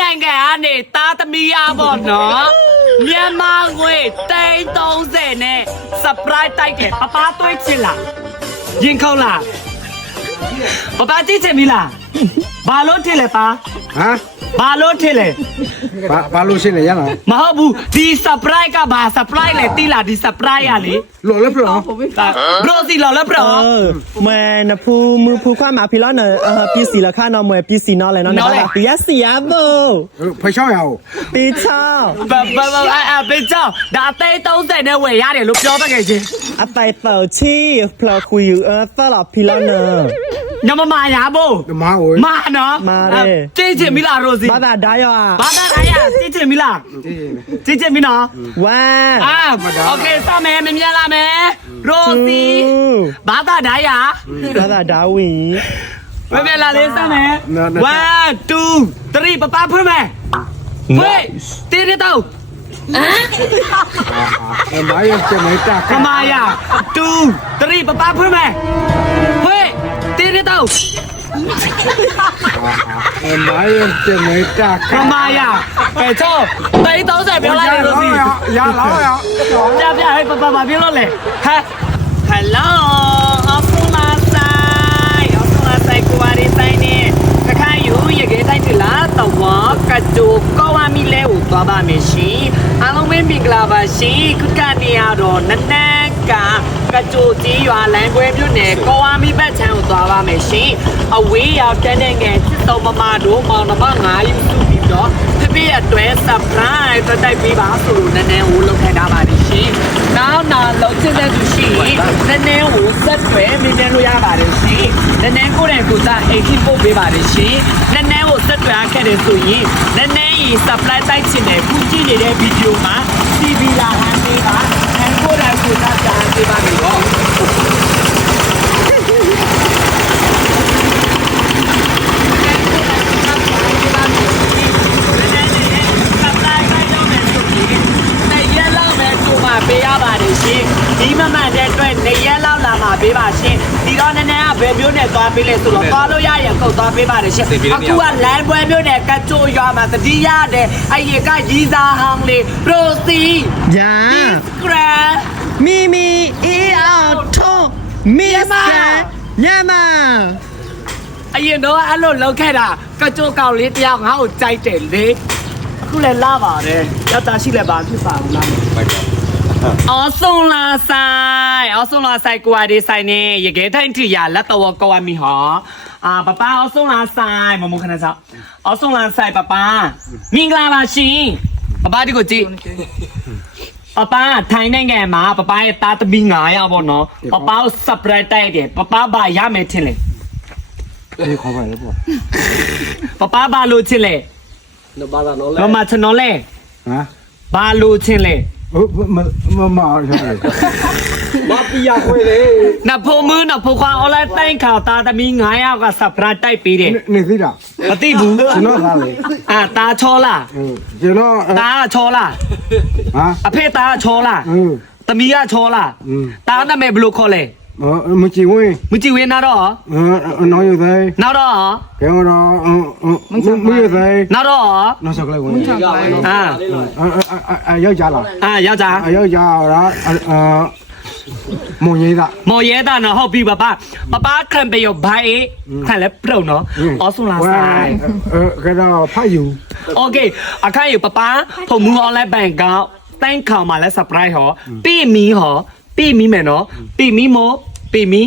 နိုင်ငံကနေသားသမီးရပေါ့နော်မြန်မာငွေ330နဲ့ surprise တိုက်တယ်ပပသွေးချစ်လားရင်ခေါက်လားပပကြည့်ချင်ပြီလားဘာလို့ထင်လဲပါဟမ်ဘာလို့ထင်လဲဘာလို့ရှင်းလဲရလားမဟုတ်ဘူးဒီ surprise ကဘာ surprise လဲတိလားဒီ surprise ရလေလော်လဲပြောဘရိုစီလော်လဲပြောမနဖူมือဖူခွာมาพี่ล้อเนปีสีละค่าเนาะมวยปีสีเนาะเลยเนาะนะปีเสียบ่ဖိချောင်းရအောင်ปีเช้าเป็นเจ้าဒါအသေး30နဲ့ဝယ်ရတယ်လို့ပြောတတ်ခဲ့ချင်းအပိုက်ပေါချီพลอคุยอยู่ฟะล่ะพี่ล้อเนညမမာရဖို့မာဝေးမာနော်မာတယ်ကြည့်ချင်ပြီလားရိုစီဘာသာဒါရောဘာသာဒါရကြည့်ချင်ပြီလားကြည့်ချင်ပြီနော်ဝမ်းโอเคစမယ်မမြင်လာမယ်ရိုစီဘာသာဒါရဘာသာဒါဝီမမြင်လာလေးစမယ်1 2 3ပပဖွင့်မယ်ဖွင့်တီးရတော့မာယာကျမတာကမာယာ2 3ပပဖွင့်မယ်ဖွင့်တီးရတော့မာယာကျမတာကမာယာပဲချော30ပြောလိုက်လို့စီရလာရပြဟဲ့ပပဘာပြောလို့လဲဟဲ့ Hello အဖူလာဆိုင်ကိုရီဆိုင်နေတခါယူရခဲ့တိုင်းတလားတော့ကကြိုကောဝမီလဲကိုသွားပါမယ်ရှင်အားလုံးပဲမင်္ဂလာပါရှင်ခုကနေရတော့နနက်ကကကြိုကြီးရွာလမ်းခွဲမြို့နယ်ကောဝမီဘက်ချမ်းကိုသွားပါမယ်ရှင်အဝေးရောက်တဲ့ငယ်စစ်တော်မမတို့မောင်နှမ9ယူစုပြီးတော့တပည့်အတွဲ surprise တိုက်ပြီးပါဆိုလို့နနန်းကိုလုပ်ခဲ့တာပါရှင်နောက်လုံးချတဲ့သူရှိနနန်းကိုဆက်တွဲမြင်လို့ရပါတယ်ရှင်နနန်းကိုယ်တိုင်ကိုစားအိမ်ထိပို့ပေးပါတယ်ရှင်နနန်းကိုဆက်တွဲခဲ့တယ်ဆိုရင်နနန်းကြီး supply တိုက်ချင်တယ်ခုကြည့်နေတဲ့ဗီဒီယိုမှာ TV လာဟန်လေးပါအန်ကိုယ်တိုင်ကိုစားကြပေးပါမယ်ပေါ့ပေးရပါတယ်ရှင်ဒီမမှန်တဲ့အတွက်နေရက်လောက်လာမှာပေးပါရှင်ဒီတော့နည်းနည်းကဘယ်မျိုးနဲ့သွားပေးလဲဆိုတော့သွားလို့ရရင်ကုတ်သွားပေးပါတယ်ရှင်အခုကလမ်းပွဲမျိုးနဲ့ကတ်ချိုရွာမှာတတိရတယ်အရင်ကရီးစားဟောင်းလေးပရိုစီယာဂရန်မီမီအီအော်ထုံးမီစကန်ညမအရင်တော့အဲ့လိုလောက်ခဲ့တာကတ်ချိုကောင်လေးတယောက်ငါ့ကိုကြိုက်တယ်လေအခုလည်းလာပါတယ်ရတာရှိလည်းပါဖြစ်ပါဘူးလားအော်ဆုံးလာဆိုင်ကိုရီဆိုင်နေရခဲ့တိုင်းထရလက်တော်ကောမီဟောပပအော်ဆုံးလာဆိုင်မမခဏစားအော်ဆုံးလာဆိုင်ပပမင်္ဂလာပါရှင်ပပဒီကိုကြည့်ပပထိုင်းနိုင်ငံမှာပပရဲ့တာသမီ9ယောက်ပေါ့နော်ပပကို surprise တိုက်တယ်ပပဘာရမယ်ထင်လဲဒီခေါ်ပါလေပေါ့ပပဘာလို့ချင်လဲဘာသာနော်လဲမမချင်နော်လဲဟမ်ဘာလို့ချင်လဲမရတယ်ဘာပြရခွေလေနဖို့မနဖို့ခွာ online တိုင်းခေါတာသမီး9ယောက်က surprise တိုက်ပေးတယ်နေသိတာမသိဘူးကျွန်တော်သားလေတာချောလားကျွန်တော်တာချောလားဟာအဖေတာချောလားသမီးကချောလားတာနာမည်ဘယ်လိုခေါ်လဲမကြည့်ဝင်နောက်တော့နော်ရသေးနောက်တော့ကဲတော့မရသေးနောက်တော့နောက်စကလေးဝင်ယောက်ျားလားယောက်ျားလားမော်ရဲတာနော်ဟုတ်ပြီပပခရံပေယောဘိုင်ခလဲပရုံနော်အော်ဆုံးလာဆိုင်ကဲတော့ဖတ်ယူโอเคအခါယူပပผมมือออนไลน์แบงก์ကောတိုင်ခေါมาแล้ว surprise ဟောปีมีမယ်နော်ปีมีโมปีมี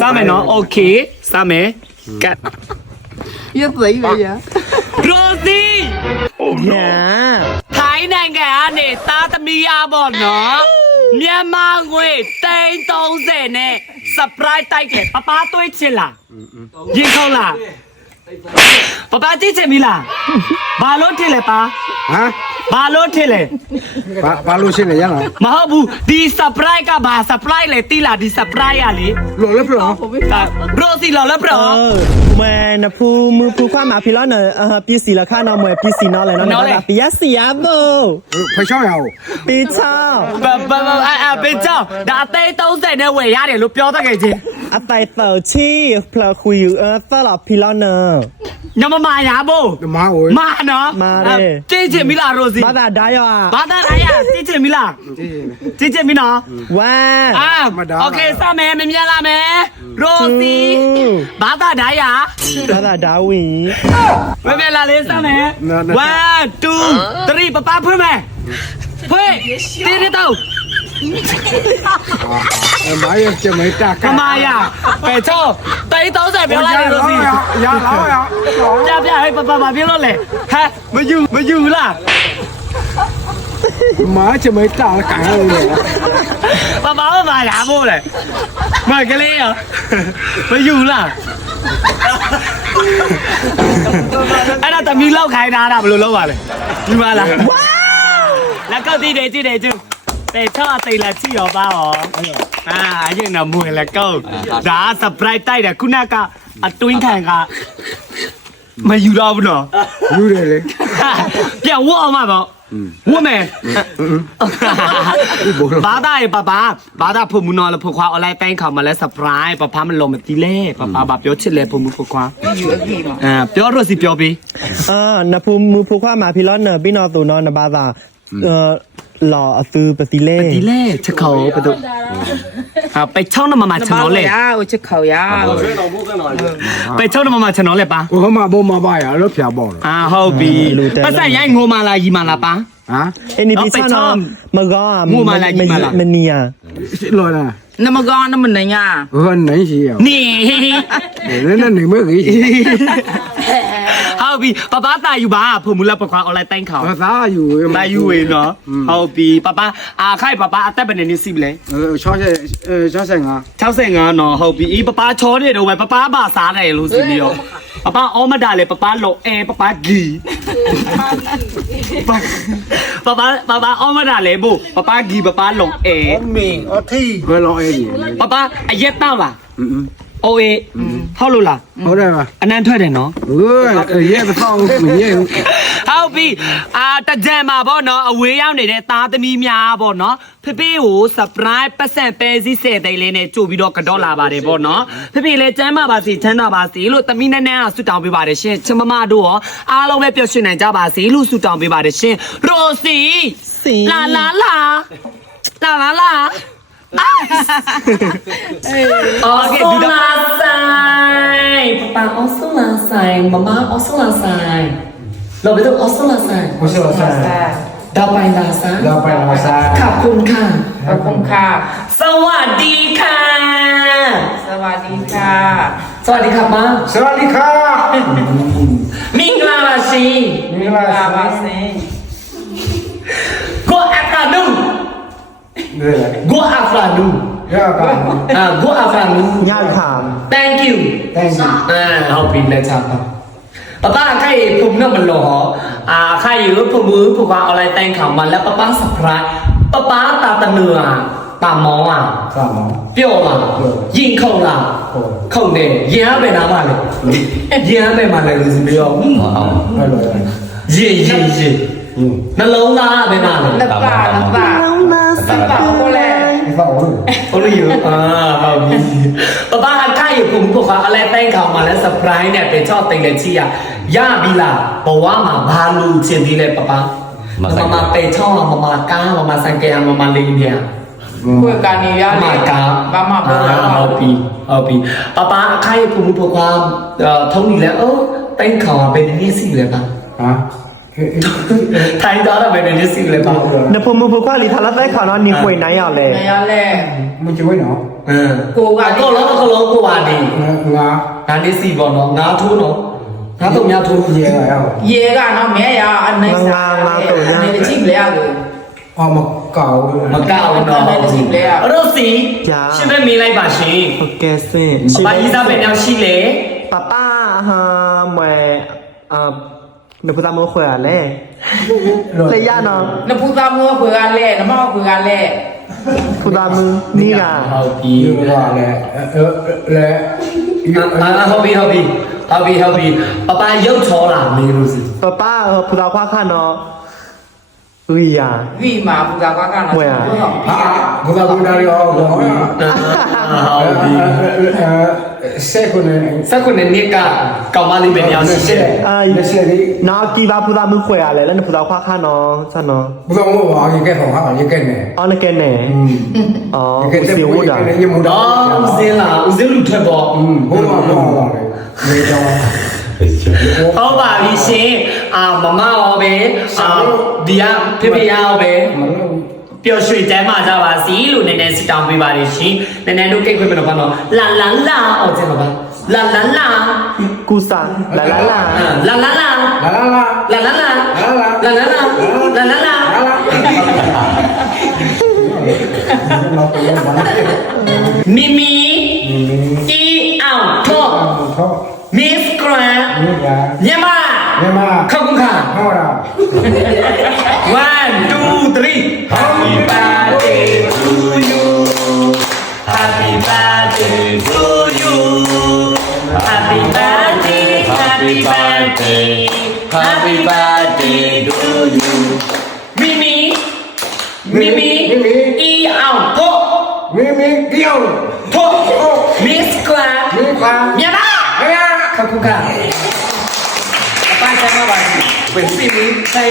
စားမယ်နော်โอเคစားမယ်ကတ်ရသေးပဲရရိုစီညာထိုင်းနိုင်ငံကနေသားသမီးရပေါ့နော်မြန်မာငွေ330နဲ့ surprise တိုက်တယ်ပပသွေးချစ်လားရင်ခေါက်လားပပကြည့်ချင်ပြီလားဘာလို့ထင်လဲပါဟမ်ဘာလို့ထင်လဲဘာလို့ရှင်းလဲရလားမဟုတ်ဘူးဒီ surprise ကဘာ surprise လဲတိလားဒီ surprise ရလေလော်လဲပြောဘရိုစီလော်လဲပြောမနဖူมือဖူခွာมาพี่ล้อเนปีสีละค่าเนาะมวยปีสีเนาะเลยเนาะปีเสียบ่ဖိချောင်းရအောင်ปีเช้าเป็นเจ้าဒါအသေး30နဲ့ဝယ်ရတယ်လို့ပြောတတ်ခဲ့ချင်းအပိုက်ပေါချီพลอคุยอยู่ฟะล่ะพี่ล้อเน ညမမာရဖို့ မာဝေး မာနော် မာတယ် ကြည့်ချင်ပြီလားရိုစီ ဘာသာဒါရော ဘာသာရရကြည့်ချင်ပြီလားကြည့်ချင်ပြီနော် 1 อ่าโอเคစမယ်မမြင်လာမယ်ရိုစီဘာသာဒါရ ဘာသာဒါဝင် မမြင်လာလေးစမယ်1 2 3ပပဖွင့်မယ်ဖွင့်တီးတော့ မာရဲ့ကျမဲတာ ကမာယာပဲချောတိတ်30ပြောလိုက်ရိုစီ ရလာရ ပြဟဲ့ပပဘာပြောလို့လဲဟဲ့မယူလား မာကျမဲတာကန်ရလေ ပပဘာရဖို့လဲမကလေးရမယူလားအဲ့ဒါတမီလောက်ခိုင်းထားတာဘယ်လိုလုပ်ပါလဲဒီမှာလားလက်ကောက်တီးတယ်ကြည့်တယ်ကျူแต่ชอบตีละที่ရောပါရောရင်တော့မွေလက်ကောက်ဒါ surprise တိုက်တယ်ခုနကအတွင်းခံကမယူတော့ဘူးနော် ယူတယ်လေ ပြန်ဝတ်အောင်မှာပေါ့ဝတ်မယ်ဘာသာရေပပဘာသာဖို့မနော်လဖို့ခွာ online တိုင်းခေါမှာလဲ surprise ပပမလုံးမတီးလဲပပဘာပြောချစ်လဲဖို့မဖို့ခွာပြောတော့စီပြောပြီး နဖူမူဖူခွာมาพี่ล้อเนพี่นอตูนอนဘာသာหล่ออซื้อปฏิเล่ တီးလဲချက်ခေါ်ပတူไปช่องน้ำมาชนอเลย 我去烤鸭。 ไปช่องน้ำมาชนอเลยปะ ဟိုမှာဘုံမပါရတော့ဖျာပေါ့ ဟုတ်ပြီပတ်စံရိုင်းငိုမာလာရီမာလာပါ ဟမ် เอ็นดีชอนมะกอมเนีย လောလာ 那么高，那么能呀？ ဟိုနိုင်ရှိရ นี่ လည်းနေမကြီး ဟုတ်ပြီပပတာယူပါဖို့မူလာပခွာအွန်လိုင်းတိုင်းခေါ ဘာသာယူ မယူဝေနော်ဟုတ်ပြီပပခိုင်ပပအသက်ဘယ်နေစီပြီလဲ 65 65နော်ဟုတ်ပြီပပချောနေတော့ပဲပပဘာစားတယ်လို့စီပြီးတော့ပပအောမဒါလေပပလောပပဂီပပအောမဒါလေဘိုပပဂီပပလော ဘယ်လိုအဲ့ဒီ ပပအရက်တောက်လားအိုအေဟုတ်လို့လား ဟုတ်တယ်ပါ အနံထွက်တယ်နော် ဟိုရဲမတော့မရဲ ဟုတ်ပြီတကြံမှာပေါ့နော်အဝေးရောက်နေတဲ့သားသမီးများပေါ့နော်ဖေဖေကို surprise ပတ်စံပဲစီး10သိန်းလေးနဲ့ကြို့ပြီးတော့ကတော့လာပါတယ်ပေါ့နော်ဖေဖေလည်းကျမ်းပါပါစီချမ်းသာပါစီလို့သမီးနဲ့နဲ့ဆုတောင်းပေးပါတယ်ရှင်ချမမတို့ရောအားလုံးပဲပျော်ရွှင်နိုင်ကြပါစေလို့ဆုတောင်းပေးပါတယ်ရှင်ရိုစီလာလာOkay, do the sign. Papa also last sign. Mama also last sign. Lo betul also last sign. ကိုစောစား Da pai last sign. လာပိုင်လာစား ขอบคุณค่ะ ขอบคุณค่ะ สวัสดีค่ะ สวัสดีค่ะ สวัสดีครับป้า สวัสดีค่ะ มิงลาลาชี မင်္ဂလာ บา ပါ เซน go afternoon လေ go afternoon ရပါ go afternoon ญาติถาม thank you တိုင်းစီ ဟုတ်ပြီလက်ချပါပပခိုင်ผมน่ะมันหล่อခိုင်รู้ผมมือผมว่าอะไรแต่งข่าวมาแล้วปะเซอร์ไพรส์ปะตาตะเนือตามองอ่ะ စမော เปรี้ยวล่ะยิงเข้าล่ะเข้าเนี่ยยิงไปน้ำมาเลยยิงไปมาเลยรู้สึกเปรี้ยว အဲ့လို ยิงနှလုံးသားပဲနာလေ น้ำปลาน้ำปลาโคแล ဒီပေါ့ဟုတ် ဟုတ်လို့ဟုတ်ပြီပပခိုင်ผมบอกว่าอะไรแต่งข่าวมาแล้วเซอร์ไพรส์เนี่ยเป็นชอบติงเลยชี้อ่ะยาပြီလားဘဝမှာဘာလူချင်သေးလဲပပမမပေချောင်းမမကားမမစံကရမမလေးเนี่ย คุยกันนี่ยา มาကား บ้ามาบ้า ဟုတ်ပြီပပခိုင်ผมบอกว่าထုံးနေလဲแต่งข่าวเป็นนี่สิเลยปะ ဟာ ထိုင်တော့ပဲနေစီလေပါ นพูมูฟูခွာလီထာလာတဲ့ခါနော်နီခွေနိုင်ရလဲ ไม่ยาแล่ မကြွေးနော် กูกั ก็လုံးကိုပါနေ ငါ ငါနေစီပေါ့နော်ငါထိုးနော်ငါတော့များထိုး ရေရအောင် เย่กันเนาะแม่ยาอันไหนอันนี้จิ้มเลยอ่ะ အော်မကောက် မကောက်နော်ရိုစီရှင်းမမေးလိုက်ပါရှင် โอเคเซ่ ဘာကြီးသားပဲညောင်ရှိလေ ป้าป้าฮะแม่นพูดตามมือขวาเลยเลยยาเนาะ น้ำพุตามัวคุยกันแล่น้ำมันคุยกันแล่ พูดตามมือนี่อ่ะ ဟုတ်ပြီ ဒီလိုပါလေလေ ဟုတ်ပြီပပရုပ်ချောလာမေးလို့စီ ป้าป้าพูดตามขวาข้าเนาะ ဝီယာ vì mà phụ gia quá càng là Mày à?ဘုရားဘုရားရောဘော ဟုတ်ပြီ ဆက်ကုန်နေ စက္ကုနဲ့နေ့ကကောင်မလေးပဲညောင်းရှိတယ် လက်ဆက်ဒီ နာကီဘာပူတာမှုခွဲရလဲแล้วပူတာခွာခါနော်ဆန်နော် ဘုရားမောဟာရေကဲဟောဟာရေကဲနေ အော်နကဲနေအော် ရေကဲတဲ့ စီ ဘု ဝဒါ ရားရေမူတာ အော်ဦးစင်းလားဦးစင်းလူထွက်ပေါ့ ဘုရားမောဟာလေကြောင်း ဟုတ်ပါပြီရှင်မမရောပဲဒီကဖေဖေရောပဲ မလို့ ပျော်ရွှင်ကျမ်းမာကြပါစီလို့နည်းနည်းစတောင်းပေးပါရရှင်နည်းနည်းတို့ကိတ်ခွင့်မလို့ပါတော့လာလာလာအော်ကျင်ပါလာလာလာ ကူစာလာလာလာ လာလာလာ လာလာလာ လာလာလာလာလာလာလာလာလာမီမီတီအောင်တော့ ထော Miss Grand မြေပါ မြန်မာ မြန်မာ ခอบคุณค่ะ ဟောတာ 1 2 3 Happy birthday to you Happy birthday to you Happy birthday Happy birthday Happy birthday to you မိမိอีအောင်ဖို့ မင်းမင်းကြောင်း ဖို့ Miss Grand မင်းပါ မြန်မာ အရာ ขอบคุณค่ะป้าใช้มาบ้างเป็นสิมีใช่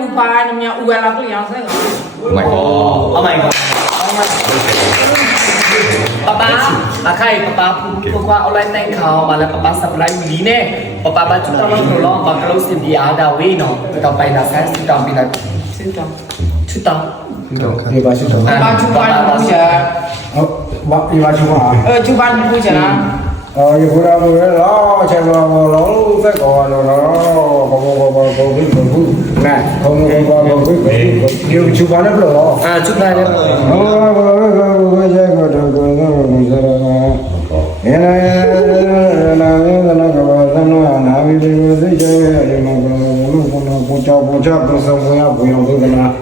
u ba nhà u là cái nhau sẽ เอาใหม่ก่อนป้าใครป้าพูดว่าเอาอะไรแต่งเขามาแล้วป้าสับไรอยู่ดีแน่ป้าจุดต้องมาลองป้าเราสิบีอาดาวีเนาะต่อไปนะแซ่ชุดดำปีละ xin chào ชุดด ဒီပါရှိတော့ ba chú ban vui chả ဟုတ်ဘာဒီပါရှိပါ chú ban vui chả အော်ဒီဘုရားဘုရားလောချေဘောလောသက်ကောလောလောဘောဘောဘောဘောဘိဘုနာဘောဘောဘောဘိဘဒီချူပါနဲ့ဘလော ชุดได้เลย ဘောဘောဘောဘောချေကောတော့ကောတော့ဘုရားယေနာယေနာကဘာသနာနာဝိဒီဝသိချေယေမကောလောကောဘောချောဘောချောပစံဝရဘုရားဘုရား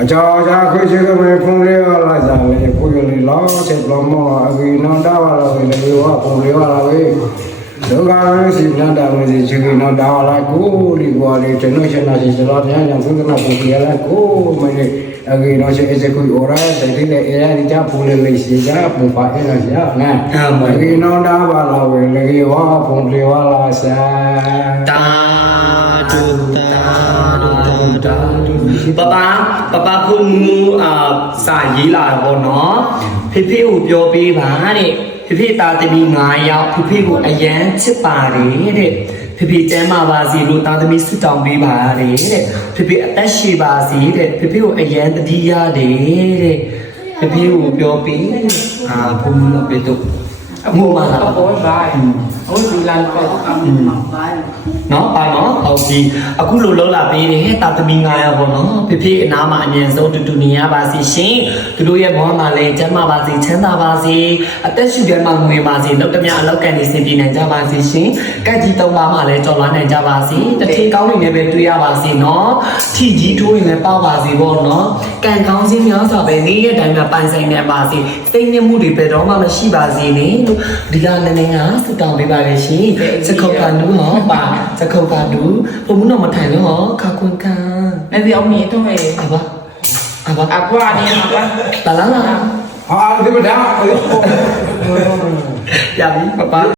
အကြောင်းအခွင့်ချေကမေဖုန်လေးလာကြလေကိုရလီလောချက်ဘလမောအဂိနန္ဒဝါလာဝေလေဝဖုန်လေးလာဝေဒုက္ခရစီနန္ဒဝေစီချေကနန္ဒဝါလာကိုလီကွာလေးတနုရှနာစီစလာပြန်ညာသုဒနာပုဂ္ဂိယလာကိုမလေးအဂိနောရှိအစကုဩရာတတိလေအေရာဒီချဖုန်လေးလေးစီကြပူပါအေရာရှာနာအဂိနန္ဒဝါလာဝေလေဝဖုန်လေးဝါလာစာ ตาดูป้าพูดงูสายยีหลาบ่เนาะพี่ကိုပြောပေးပါတဲ့พี่ตาသမီး9ယောက်พี่ကိုအရန်ချစ်ပါတယ်တဲ့พี่ကျမ်းမာပါစေလို့တာသမီးဆုတောင်းပေးပါတဲ့พี่အသက်ရှည်ပါစေတဲ့พี่ကိုအရန်တတိရတယ်တဲ့พี่ကိုပြောပေးဘုံလို့ပြတော့အမှုမှာလား có bố bài ôi vì lần phải เนาะပါเนาะဟုတ်ပြီအခုလိုလုံးလာပေးတယ်တာသမီ9ယောက်ပေါ့เนาะဖေအနာမှာအញ្ញံဆုံးတူနေရပါစေရှင်သူတို့ရဲ့ဘဝမှာလည်းကျန်းမာပါစေချမ်းသာပါစေအသက်ရှူတဲ့မှာငွေပါစေလောက်တမအလောက်ကန်နေစင်ပြနိုင်ကြပါစေရှင်ကတ်ကြီး3ပါးမှာလည်းကြော်လွှမ်းနိုင်ကြပါစေတထေကောင်းနေလည်းပဲတွေ့ရပါစေเนาะထီကြီးထိုးရင်လည်းပေါပါစေပေါ့เนาะကံကောင်းခြင်းများစွာပဲနေ့ရက်တိုင်းမှာပိုင်ဆိုင်နေပါစေစိတ်ညစ်မှုတွေဘယ်တော့မှမရှိပါစေနဲ့လို့ဒီကနေ့နေ့ကစတောင်းပေးပါလေရှင်စခုတ်ကနူးဟောပါစခုတ်ကနူးဘုံမနော်မထိုင်လို့ဟောခါကွန်ကန် nên thì ông nhỉ thôi အဘအဘ à qua đi mà qua လာလာလာ ဟာဒီမဒါ ရပြီပပ